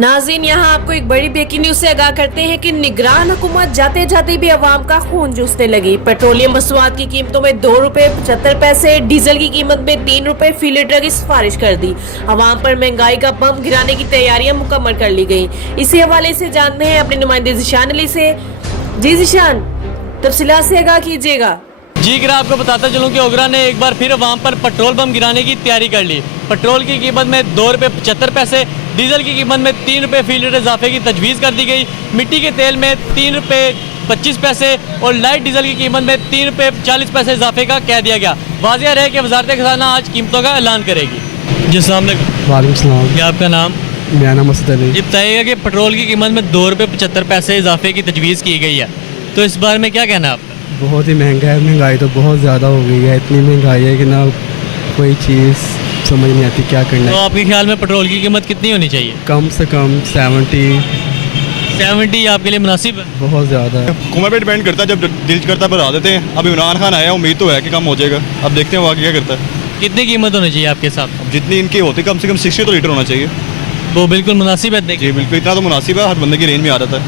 नाज़रीन, यहाँ आपको एक बड़ी ब्रेकिंग न्यूज से आगाह करते हैं कि निगरान हुकूमत जाते जाते भी अवाम का खून चूसने लगी। पेट्रोलियम मसनूआत की कीमतों में 2 रुपए 75 पैसे, डीजल की कीमत में 3 रुपए फी लीटर की सिफारिश कर दी। अवाम पर महंगाई का बम गिराने की तैयारियां मुकम्मल कर ली गयी। इसी हवाले से जानते हैं अपने नुमाइंदे ज़िशान अली से। जी ज़िशान, तफसीलात से आगाह कीजिएगा। जी गिरा, आपको बताता चलूँ कि ओगरा ने एक बार फिर अवाम पर पेट्रोल बम गिराने की तैयारी कर ली। पेट्रोल की कीमत में 2 रुपये 75 पैसे, डीजल की कीमत में 3 रुपये फी लीटर इजाफे की तजवीज़ कर दी गई। मिट्टी के तेल में 3 रुपये 25 पैसे और लाइट डीजल की कीमत में 3 रुपये 40 पैसे इजाफे का कह दिया गया। वाज़ेह रहे कि वज़ारत ख़ज़ाना आज कीमतों का ऐलान करेगी। जी अस्सलाम वालेकुम। वालेकुम सलाम। क्या आपका नाम? मेरा नाम मसूद अली। ये बताइएगा कि पेट्रोल की कीमत में 2 रुपये 75 पैसे इजाफे की तजवीज़ की गई है, तो इस बारे में क्या कहना है आपका? बहुत ही महंगा है, महंगाई तो बहुत ज़्यादा हो गई है। इतनी महंगाई है कि ना कोई चीज़ समझ नहीं आती क्या करना तो है। आपके ख्याल में पेट्रोल की कीमत कितनी होनी चाहिए? कम से कम 70 आपके लिए मुनासिब है? बहुत ज़्यादा है। हुकूमत पे डिपेंड करता है, जब दिल करता है बढ़ा देते हैं। अब इमरान खान आया, उम्मीद तो है कि कम हो जाएगा। अब देखते हैं वो आगे क्या करता है। कितनी कीमत होनी चाहिए आपके साथ? अब जितनी इनकी होती कम से कम 60 तो लीटर होना चाहिए। वो बिल्कुल मुनासिब है? देखिए जी बिल्कुल, इतना तो मुनासिब है, हर बंदे की रेंज में आ जाता है।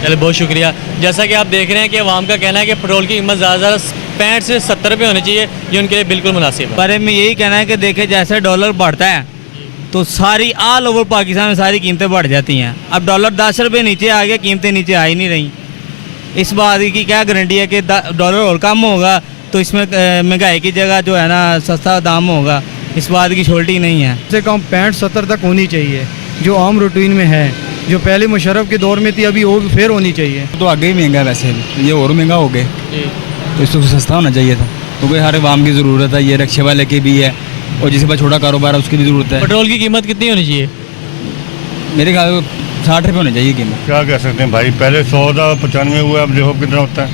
चलो बहुत शुक्रिया। जैसा कि आप देख रहे हैं कि अवाम का कहना है कि पेट्रोल की कीमत ज़्यादा 65 से 70 रुपये होनी चाहिए, ये उनके लिए बिल्कुल मुनासिब है। बारे में यही कहना है कि देखे जैसे डॉलर बढ़ता है तो सारी ऑल ओवर पाकिस्तान में सारी कीमतें बढ़ जाती हैं। अब डॉलर 10 रुपये नीचे आ गया, कीमतें नीचे आ ही नहीं रही। इस बात की क्या गारंटी है कि डॉलर और कम होगा तो इसमें महंगाई की जगह जो है ना सस्ता दाम होगा? इस बात की छोटी नहीं है। कम से कम 65-70 तक होनी चाहिए, जो आम रूटीन में है, जो पहले मुशर्रफ के दौर में थी, अभी और फिर होनी चाहिए। तो आगे ही महंगा है, वैसे ये और महंगा हो गए तो इसको सस्ता होना चाहिए था, क्योंकि हर आवाम की ज़रूरत है। ये रिक्शे वाले की भी है और जिसके पास छोटा कारोबार है उसकी भी ज़रूरत है। पेट्रोल की कीमत कितनी होनी चाहिए? मेरे ख्याल 60 रुपये होनी चाहिए कीमत। क्या कह सकते हैं भाई, पहले 100 था, 95 हुआ, अब देखो कितना होता है।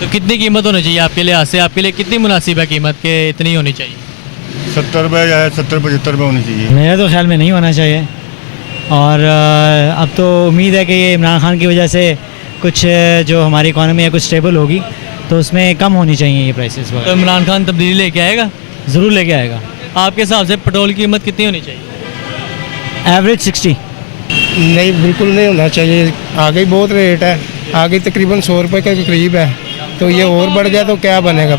तो कितनी कीमत होनी चाहिए आपके लिए? से आपके लिए कितनी मुनासिब है कीमत के इतनी होनी चाहिए? 70 रुपये या 70-75 रुपये होनी चाहिए। मेरे तो ख्याल में नहीं होना चाहिए। और अब तो उम्मीद है कि ये इमरान खान की वजह से कुछ जो हमारी इकॉनमी है कुछ स्टेबल होगी, तो उसमें कम होनी चाहिए ये प्राइसेस वगैरह। तो इमरान खान तब्दीली लेके आएगा? ज़रूर लेके आएगा। आपके हिसाब से पेट्रोल की कीमत कितनी होनी चाहिए? एवरेज 60। नहीं, बिल्कुल नहीं होना चाहिए। आगे बहुत रेट है, आगे तकरीबन 100 रुपये के करीब है, तो ये और बढ़ गया तो क्या बनेगा?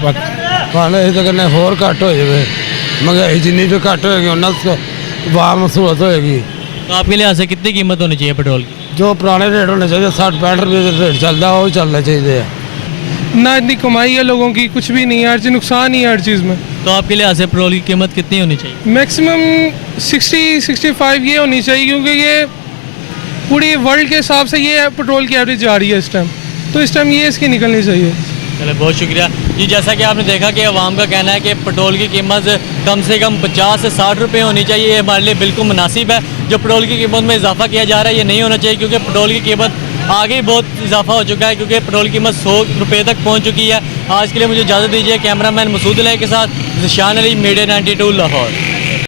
खाने होर घट हो जाए, महंगाई जिन्नी तो घट होएगी उन्ना वाम सहूलत होएगी। तो आपके लिहाज से कितनी कीमत होनी चाहिए पेट्रोल की? जो पुराने रेट होने चाहिए 60-65 रुपये रेट चलता है वो चलना चाहिए। ना इतनी कमाई है लोगों की, कुछ भी नहीं है, हर चीज़ नुकसान ही है हर चीज़ में। तो आपके लिहाज से पेट्रोल की कीमत कितनी होनी चाहिए? मैक्सिमम 60-65 ये होनी चाहिए, क्योंकि ये पूरी वर्ल्ड के हिसाब से ये पेट्रोल की एवरेज जा रही है इस टाइम, तो इस टाइम ये इसकी निकलनी चाहिए। चलो बहुत शुक्रिया जी। जैसा कि आपने देखा कि अवाम का कहना है कि पेट्रोल की कीमत कम से कम 50 से 60 रुपये होनी चाहिए, ये हमारे लिए बिल्कुल मुनासिब है। जो पेट्रोल की कीमत में इजाफा किया जा रहा है ये नहीं होना चाहिए, क्योंकि पेट्रोल की कीमत आगे ही बहुत इजाफा हो चुका है, क्योंकि पेट्रोल की कीमत 100 रुपये तक पहुँच चुकी है। आज के लिए मुझे इजाज़त दीजिए। कैमरामैन मसूद अली के साथ ज़िशान अली, मीडिया 92 लाहौर।